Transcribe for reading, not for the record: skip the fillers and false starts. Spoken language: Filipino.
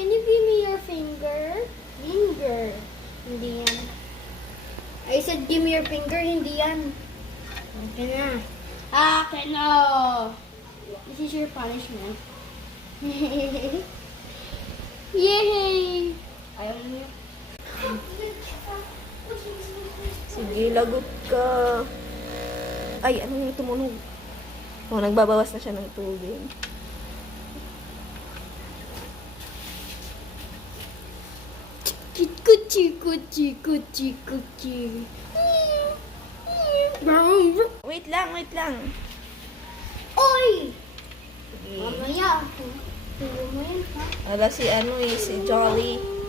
Can you give me your finger? Finger. Hindi yan. I said give me your finger, hindi yan. Okay na. Okay na. This is your punishment. Yay! Ayaw mo niya. Sige, lagot ka. Ay, ano yung tumunog? Oh, nagbabawas na siya ng tubig. Kuchi, kuchi, kuchi, kuchi. Wait lang, wait lang. Oy! Sige. Mamaya. Tulo mo yun, ha? Ala si ano eh, si Jolly.